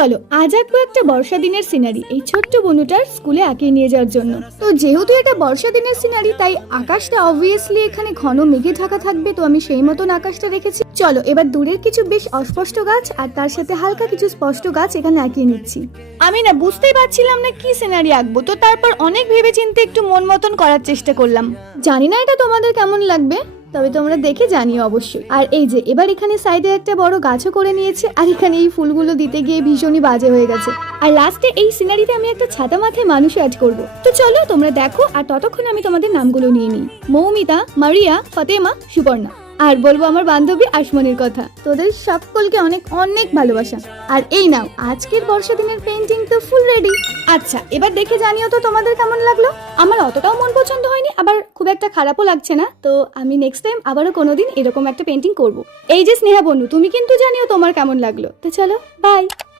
চলো আজ আঁকবো একটা বর্ষা দিনের সিনারি এই ছোট্ট বনুটার স্কুলে আঁকিয়ে নিয়ে যাওয়ার জন্য। তো যেহেতু এটা বর্ষা দিনের সিনারি তাই আকাশটা অবভিয়াসলি এখানে ঘন মেঘে ঢাকা থাকবে, তো আমি সেই মতন আকাশটা রেখেছি। চলো এবার দূরের কিছু বেশ অস্পষ্ট গাছ আর তার সাথে হালকা কিছু স্পষ্ট গাছ এখানে আঁকিয়ে নিচ্ছি। আমি না বুঝতেই পারছিলাম না কি সিনারি আঁকবো, তো তারপর অনেক ভেবেচিন্তে একটু মন মতন করার চেষ্টা করলাম। জানি না এটা তোমাদের কেমন লাগবে, তবে তোমরা দেখে জানিও অবশ্যই। আর এই যে এবার এখানে সাইডে একটা বড় গাছও করে নিয়েছে, আর এখানে এই ফুলগুলো দিতে গিয়ে ভীষণই বাজে হয়ে গেছে। আর লাস্টে এই সিনারিতে আমি একটা ছাতা মাথায় মানুষ অ্যাড করবো। তো চলো তোমরা দেখো, আর ততক্ষণ আমি তোমাদের নামগুলো নিয়ে নিই। মৌমিতা, মারিয়া, ফতেমা, সুপর্ণা, আর বলবো আমার বান্ধবী আসমনির কথা। তোদের সকলকে অনেক অনেক ভালোবাসা। আর এই নাও আজকের বর্ষা দিনের পেইন্টিং তো ফুল রেডি। আচ্ছা এবার দেখে জানিও তো তোমাদের কেমন লাগলো। আমার অতটাও মন পছন্দ হয়নি, আবার খুব একটা খারাপও লাগছে না। তো আমি নেক্সট টাইম আবারও কোনোদিন এরকম একটা পেইন্টিং করব। এই যে স্নেহা বনু, তুমি কিন্তু জানিও তোমার কেমন লাগলো। তো চলো বাই।